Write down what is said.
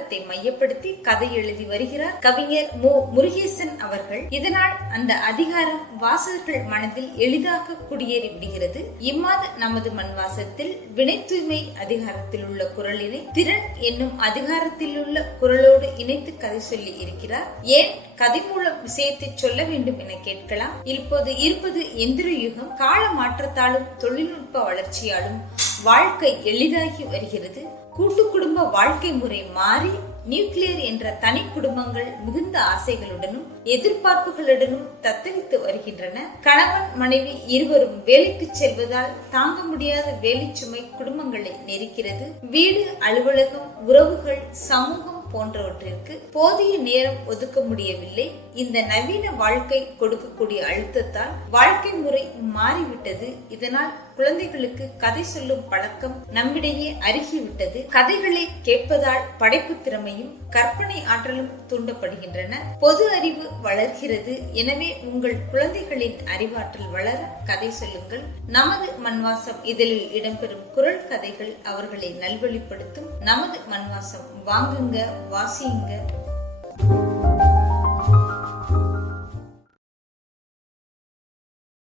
அதிகாரத்தை மையப்படுத்தி கதை எழுதி வருகிறார் கவிஞர் மு. முருகேசன் அவர்கள். இதனால் அந்த அதிகாரம் வாசகர்கள் மனதில் எளிதாக குடியேறி விடுகிறது. இம்மாத நமது மண் வாசத்தில் வினை தூய்மை அதிகாரத்தில் உள்ள குரலினை திறன் என்னும் அதிகாரத்தில் உள்ள குரலோடு இணைத்து கதை சொல்லி இருக்கிறார். ஏன்? கதை மூலம் விஷயத்தை சொல்ல வேண்டும் என கேட்கலாம். இப்போது இருப்பது எந்திர யுகம். கால மாற்றத்தாலும் தொழில்நுட்ப வளர்ச்சியாலும் வாழ்க்கை எளிதாகி வருகிறது. கூட்டு குடும்ப வாழ்க்கை முறை மாறி நியூக்ளியர் என்ற தனி குடும்பங்கள் மிகுந்த ஆசைகளுடனும் எதிர்பார்ப்புகளுடனும் தத்தளித்து வருகின்றன. கணவன் மனைவி இருவரும் வேலைக்கு செல்வதால் தாங்க முடியாத வேலை சுமை குடும்பங்களை நெருக்கிறது. வீடு அலுவலகம் உறவுகள் சமூகம் போன்றவற்றிற்கு போதிய நேரம் ஒதுக்க முடியவில்லை. இந்த நவீன வாழ்க்கை கொடுக்கக்கூடிய அழுத்தத்தால் வாழ்க்கை முறை மாறிவிட்டது. இதனால் குழந்தைகளுக்கு கதை சொல்லும் பழக்கம் நம்மிடையே அருகிவிட்டது. கதைகளை கேட்பதால் படைப்பு திறமையும் கற்பனை ஆற்றலும் தூண்டப்படுகின்றன. பொது அறிவு வளர்கிறது. எனவே உங்கள் குழந்தைகளின் அறிவாற்றல் வளர கதை சொல்லுங்கள். நமது மண்வாசம் இதழில் இடம்பெறும் குரல் கதைகள் அவர்களை நல்வழிப்படுத்தும். நமது மண்வாசம் வாங்குங்க வாசியுங்க.